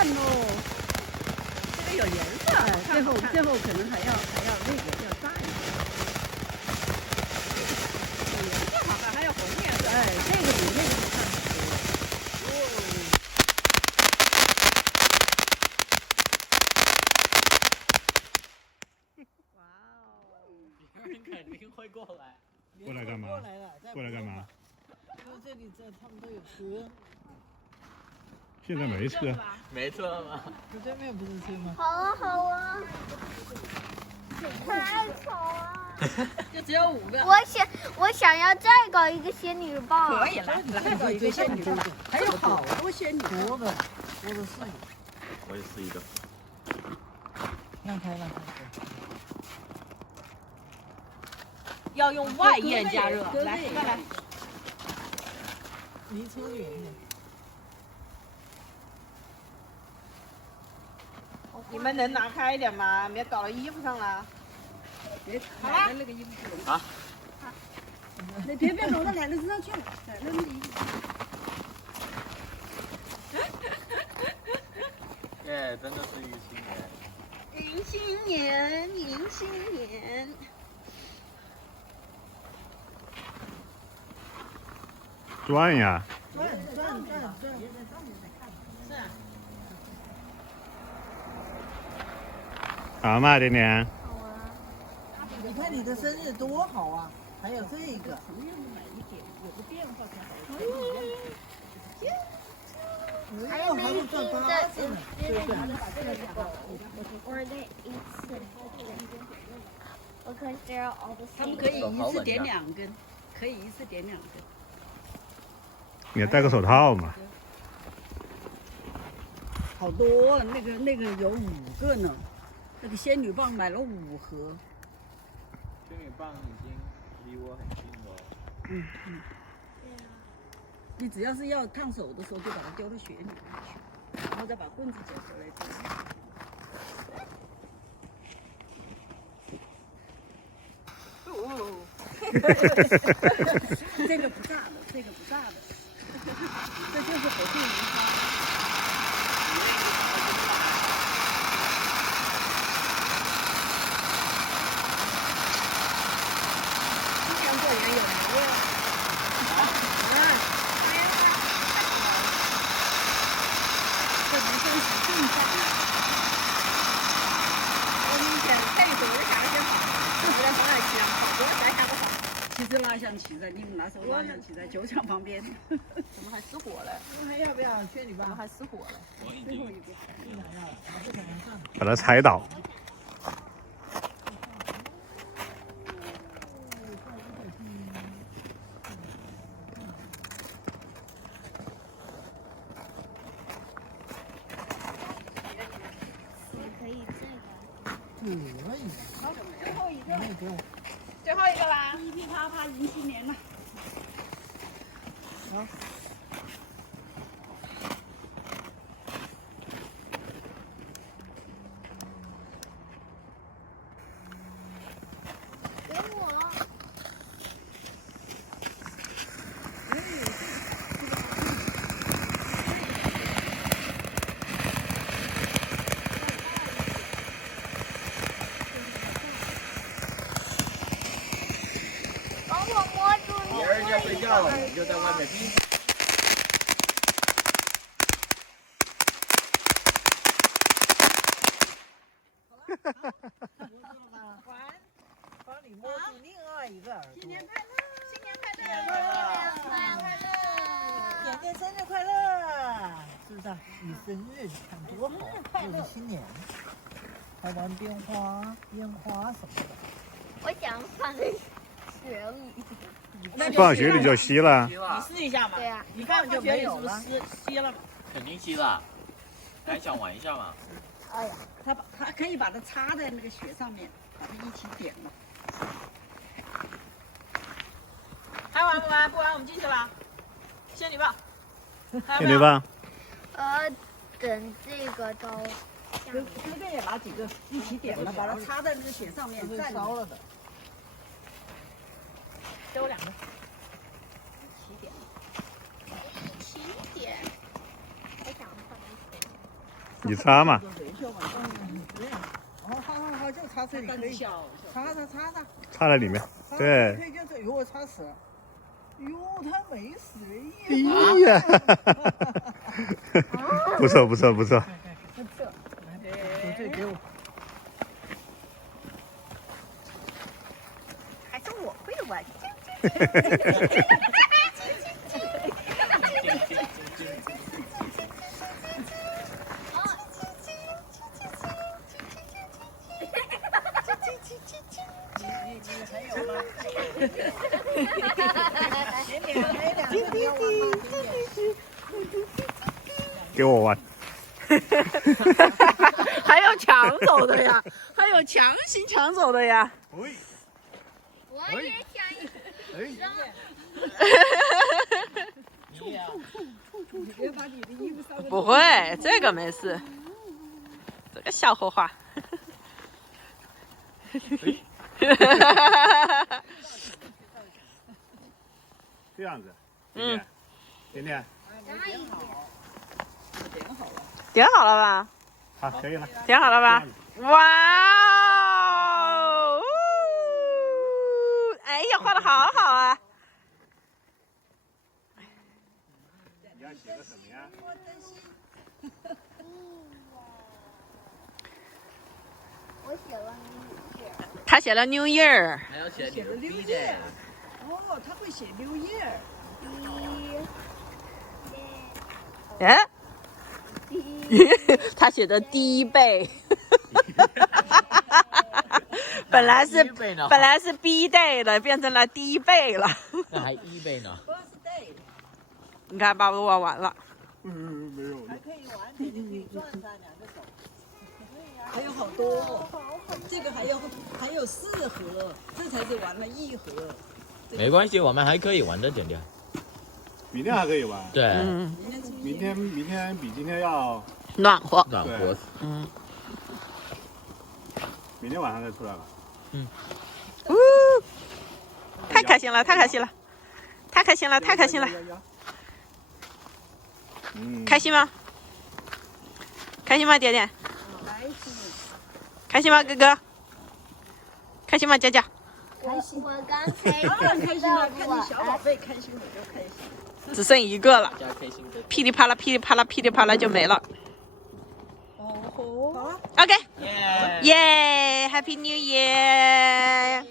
看喽。这个有颜色。哎，最后可能还要那个要炸一下。颜色好看，还有红颜色。哎，这个比那个好看。哇哦！别人肯定会过来。过来干嘛？过来干嘛？因为他们都有车。现在没车。没车吗？对面不是车吗？好啊好啊，太丑啊！就只有5个。我想要再搞一个仙女棒。可以了，再搞一个仙女棒，还有好多仙女棒。多的是有。我也是一个。让开。要用外焰加热，来，再来。离车远一点。你们能拿开一点吗？别搞到衣服上了。别好了，那个衣服。好。你别弄到男的身上去了，扔的衣服。耶，真的是迎新年。迎新年。转呀！转。是啊。好嘛，点点。好啊。你看你的生日多好啊！还有这个。有个变化才好。还会转八字呢。Or they eat some. Because they're all the 他们 same. 可以一次点2根，可以一次点2根。你戴个手套嘛。好多，那个有5个呢，那个仙女棒买了5盒。仙女棒已经离我很近了。你只要是要烫手的时候，就把它丢到雪里面去，然后再把棍子捡回来丢。这个不炸的，这就是火兔银花。今年过年有没有？这不真是正常。我明天这一周我下去跑，我在上海骑跑多再下个跑。其实拉象棋在你们那时候拉象棋在球场旁边，怎么还失火了？还要不要仙女棒？怎么还失火了？最后一个。不想要了，不想要上。把它踩倒。可以这个。可以。最后一个。最后一个啦！噼噼啪啪迎新年了。好。给我。帮我摸住别人要睡觉了，你就在外面逼。帮你摸住另外一个耳朵。新年快乐！新年快快乐！点点生日快乐！是不是？你生日你看多好，又是新年，还玩烟花什么的。我想放在雪里。放雪里就吸了。吸了，你试一下嘛。对呀。你看就没有了，吸了。肯定吸了。还想玩一下嘛？哎呀，他可以把它插在那个雪上面，把它一起点了。还玩不玩？不玩，我们进去了。仙女棒。仙女棒。等这个都。随便也拿几个一起点了，把它插在那个雪上面，会烧了的。给我2个。起点。我想放在你擦嘛。哦，好，就擦这里可以。擦。插在里面。对。可以就这，哟，我擦死了。哟，它没死哎呀，不错。就这给我。还是我会玩。给我玩。还有抢走的呀，还有强行抢走的呀。我也想。不会，这个没事，这个小荷花。这样子。甜甜。点好了吧？好，可以了。点好了吧？哇哦！哎呀，画的好好啊！你要写个什么呀？我写了他写了 New Year。还要写牛逼的。哦，他会写6页。哎，他写的第一倍。本来是 B day 的，变成了第一倍了。那还1倍呢。你看，把我玩完了。没有。还可以玩，你转它2个手。还有好多，这个还有4盒，这才是玩了1盒。没关系，我们还可以玩的，点点。明天还可以玩。对，明天比今天要暖和。暖和。明天晚上再出来吧。太开心了！开心了！开心吗？开心吗，点点？开心吗，哥哥？开心吗，佳佳？我刚才当然开心了，看见小宝贝开心我就开心。只剩一个了，大家开心的。噼里啪啦就没了。哦吼，好了。 OK， 耶 ，Happy New Year！